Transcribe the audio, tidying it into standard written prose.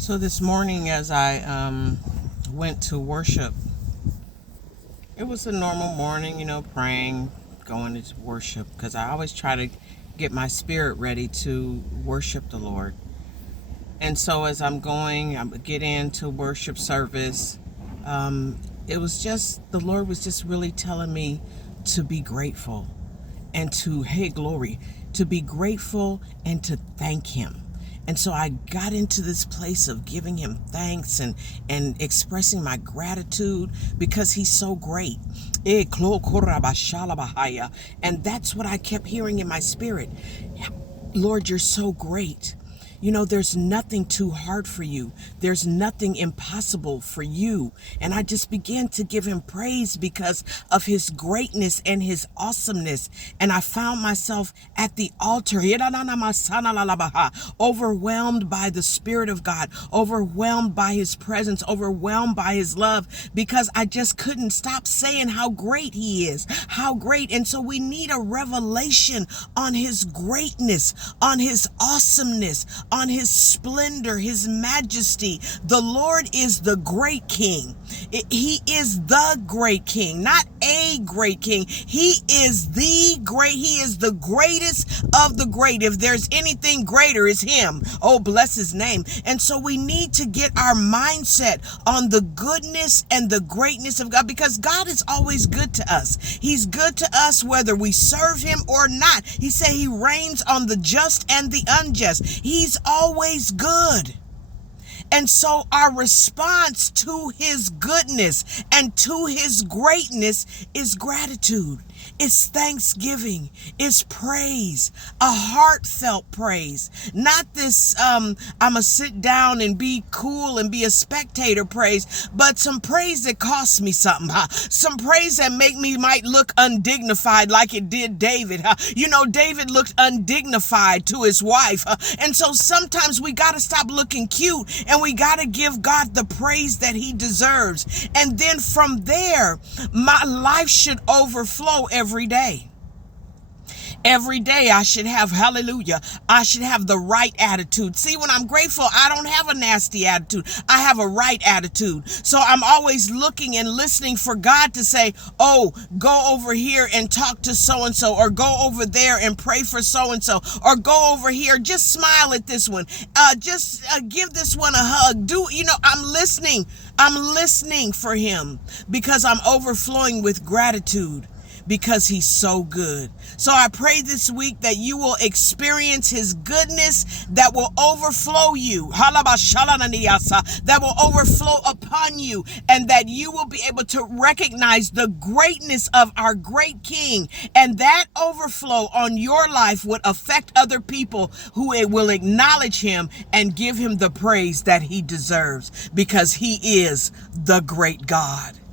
So this morning, as I went to worship, it was a normal morning, praying, going to worship, because I always try to get my spirit ready to worship the Lord. And so as I get into worship service, it was just, the Lord was just really telling me to be grateful and to, hey, glory, to be grateful and to thank Him. And so I got into this place of giving Him thanks and expressing my gratitude because He's so great. And that's what I kept hearing in my spirit. Lord, you're so great. There's nothing too hard for you. There's nothing impossible for you. And I just began to give Him praise because of His greatness and His awesomeness. And I found myself at the altar, overwhelmed by the Spirit of God, overwhelmed by His presence, overwhelmed by His love, because I just couldn't stop saying how great He is, how great. And so we need a revelation on His greatness, on His awesomeness, on His splendor, His majesty. The Lord is the great King. He is the great King, not a great King. He is the great. He is the greatest of the great. If there's anything greater, it's Him. Oh, bless His name. And so we need to get our mindset on the goodness and the greatness of God, because God is always good to us. He's good to us whether we serve Him or not. He said He reigns on the just and the unjust. He's always good. And so our response to His goodness and to His greatness is gratitude. It's thanksgiving. It's praise. A heartfelt praise. Not this, I'ma sit down and be cool and be a spectator praise, but some praise that costs me something. Some praise that might look undignified like it did David. David looked undignified to his wife. And so sometimes we got to stop looking cute and we got to give God the praise that He deserves. And then from there, my life should overflow every day. Every day I should have, hallelujah, I should have the right attitude. See, when I'm grateful, I don't have a nasty attitude. I have a right attitude. So I'm always looking and listening for God to say, oh, go over here and talk to so-and-so, or go over there and pray for so-and-so, or go over here, just smile at this one. Just give this one a hug. I'm listening for Him because I'm overflowing with gratitude, because He's so good. So I pray this week that you will experience His goodness that will overflow you, that will overflow upon you, and that you will be able to recognize the greatness of our great King, and that overflow on your life would affect other people who will acknowledge Him and give Him the praise that He deserves, because He is the great God.